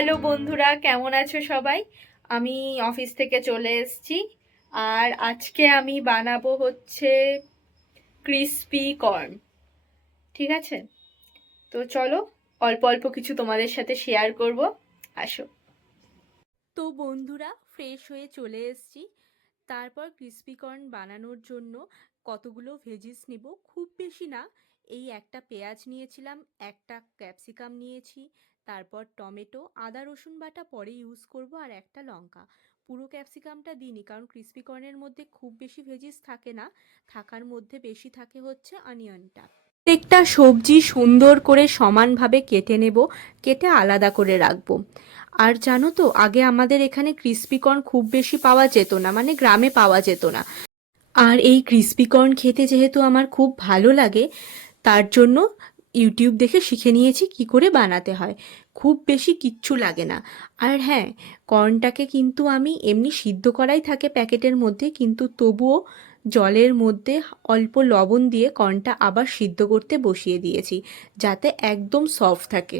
Hello বন্ধুরা, কেমন আছো সবাই? আমি অফিস থেকে চলে এসেছি। আর আজকে আমি বানাবো হচ্ছে ক্রিস্পি কর্ন। ঠিক আছে, তো চলো অল্প অল্প কিছু তোমাদের সাথে শেয়ার করব। আসো। তো বন্ধুরা, ফ্রেশ হয়ে চলে এসেছি। তারপর ক্রিস্পি কর্ন বানানোর জন্য কতগুলো ভেজিস নেব, খুব বেশি না। এই একটা পেঁয়াজ নিয়েছিলাম, একটা ক্যাপসিকাম নিয়েছি, তারপর টমেটো, আদা রসুন বাটা পরে ইউজ করব, আর একটা লঙ্কা। পুরো ক্যাপসিকামটা দিইনি কারণ ক্রিস্পি কর্নের মধ্যে খুব বেশি ভেজিস থাকে না, থাকার মধ্যে বেশি থাকে হচ্ছে অনিয়নটা। প্রত্যেকটা সবজি সুন্দর করে সমানভাবে কেটে নেব, কেটে আলাদা করে রাখবো। আর জানো তো, আগে আমাদের এখানে ক্রিস্পি কর্ন খুব বেশি পাওয়া যেত না, মানে গ্রামে পাওয়া যেত না। আর এই ক্রিস্পি কর্ন খেতে যেহেতু আমার খুব ভালো লাগে, তার জন্য ইউটিউব দেখে শিখে নিয়েছি কি করে বানাতে হয়। খুব বেশি কিচ্ছু লাগে না। আর হ্যাঁ, কর্নটাকে কিন্তু আমি এমনি সিদ্ধ করাই থাকে প্যাকেটের মধ্যে, কিন্তু তবুও জলের মধ্যে অল্প লবণ দিয়ে কর্নটা আবার সিদ্ধ করতে বসিয়ে দিয়েছি, যাতে একদম সফট থাকে।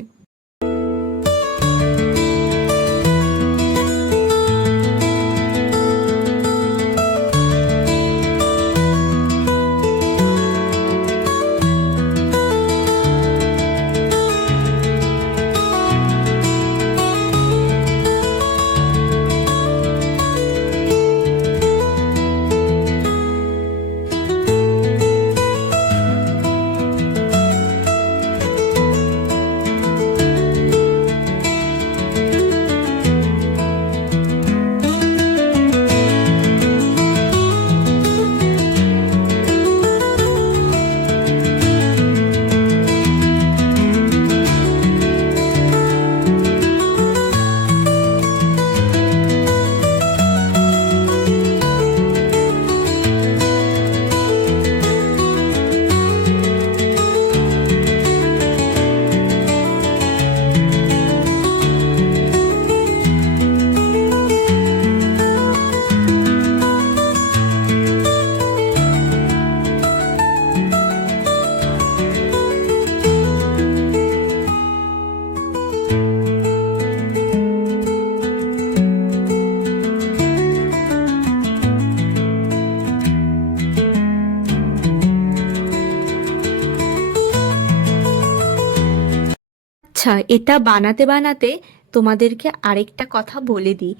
আচ্ছা, এটা বানাতে বানাতে তোমাদেরকে আরেকটা কথা বলে দিই,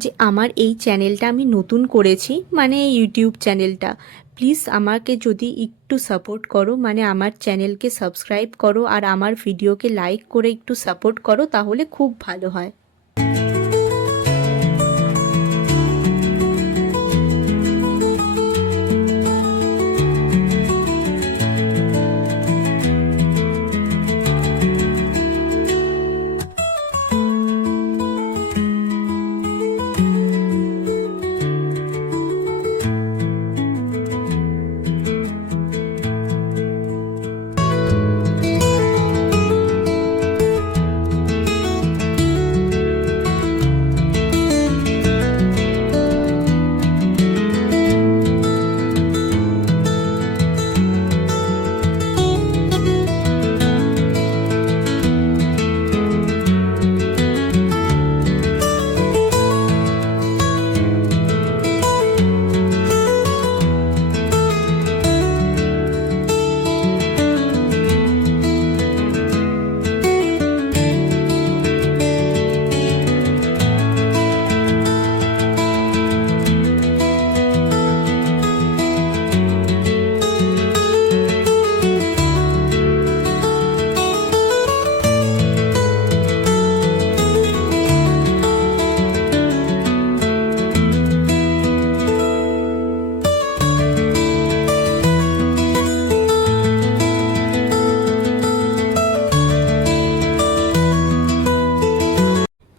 যে আমার এই চ্যানেলটা আমি নতুন করেছি, মানে এই ইউটিউব চ্যানেলটা। প্লিজ আমাকে যদি একটু সাপোর্ট করো, মানে আমার চ্যানেলকে সাবস্ক্রাইব করো আর আমার ভিডিওকে লাইক করে একটু সাপোর্ট করো, তাহলে খুব ভালো হয়।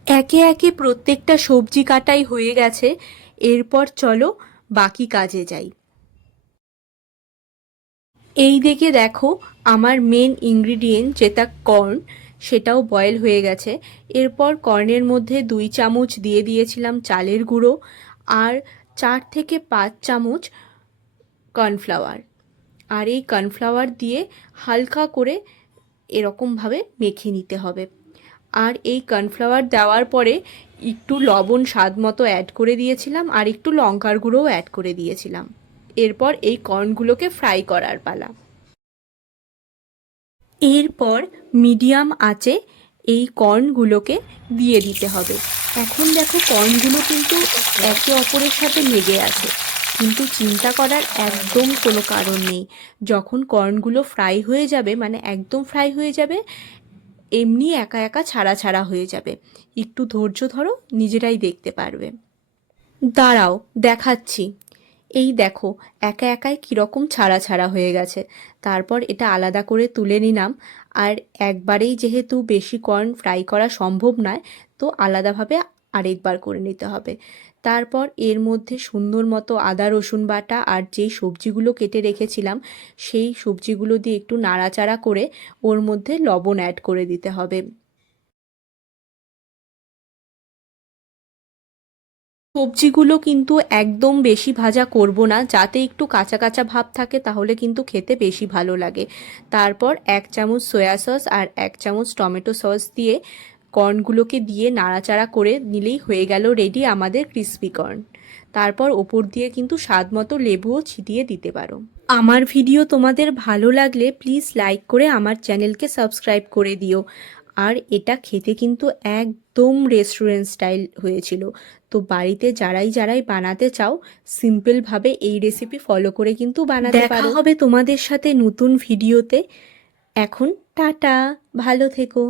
একে একে প্রত্যেকটা সবজি কাটাই হয়ে গেছে। এরপর চলো বাকি কাজে যাই। এই দিকে দেখো, আমার মেন ইনগ্রিডিয়েন্ট যেটা কর্ন, সেটাও বয়েল হয়ে গেছে। এরপর কর্নের মধ্যে 2 চামচ দিয়ে দিয়েছিলাম চালের গুঁড়ো, আর 4 থেকে 5 চামচ কর্নফ্লাওয়ার। আর এই কর্নফ্লাওয়ার দিয়ে হালকা করে এরকমভাবে মেখে নিতে হবে। আর এই কর্নফ্লাওয়ার দেওয়ার পরে একটু লবণ স্বাদ মতো অ্যাড করে দিয়েছিলাম আর একটু লঙ্কার গুঁড়োও অ্যাড করে দিয়েছিলাম। এরপর এই কর্নগুলোকে ফ্রাই করার পালা। এরপর মিডিয়াম আঁচে এই কর্নগুলোকে দিয়ে দিতে হবে। এখন দেখো কর্নগুলো কিন্তু একে অপরের সাথে লেগে আছে, কিন্তু চিন্তা করার একদম কোনো কারণ নেই। যখন কর্নগুলো ফ্রাই হয়ে যাবে, মানে একদম ফ্রাই হয়ে যাবে, এমনি একা একা ছাড়া ছাড়া হয়ে যাবে। একটু ধৈর্য ধরো, নিজেরাই দেখতে পারবে। দাঁড়াও, দেখাচ্ছি। এই দেখো একা একাই কীরকম ছাড়া ছাড়া হয়ে গেছে। তারপর এটা আলাদা করে তুলে নিলাম। আর একবারেই যেহেতু বেশি কর্ন ফ্রাই করা সম্ভব নয়, তো আলাদাভাবে আরেকবার করে নিতে হবে। তারপর এর মধ্যে সুন্দর মতো আদা রসুন বাটা আর যেই সবজিগুলো কেটে রেখেছিলাম, সেই সবজিগুলো দিয়ে একটু নাড়াচাড়া করে ওর মধ্যে লবণ অ্যাড করে দিতে হবে। সবজিগুলো কিন্তু একদম বেশি ভাজা করব না, যাতে একটু কাঁচা কাঁচা ভাব থাকে, তাহলে কিন্তু খেতে বেশি ভালো লাগে। তারপর 1 চামচ সয়া সস আর 1 চামচ টমেটো সস দিয়ে কর্নগুলোকে দিয়ে নাড়াচাড়া করে নিলেই হয়ে গেল রেডি আমাদের ক্রিসপি কর্ন। তারপর ওপর দিয়ে কিন্তু স্বাদ মতো লেবুও ছিটিয়ে দিতে পারো। আমার ভিডিও তোমাদের ভালো লাগলে প্লিজ লাইক করে আমার চ্যানেলকে সাবস্ক্রাইব করে দিও। আর এটা খেতে কিন্তু একদম রেস্টুরেন্ট স্টাইল হয়েছিল। তো বাড়িতে যারাই যারাই বানাতে চাও, সিম্পলভাবে এই রেসিপি ফলো করে কিন্তু বানাতে পারো। দেখা হবে তোমাদের সাথে নতুন ভিডিওতে। এখন টাটা, ভালো থেকো।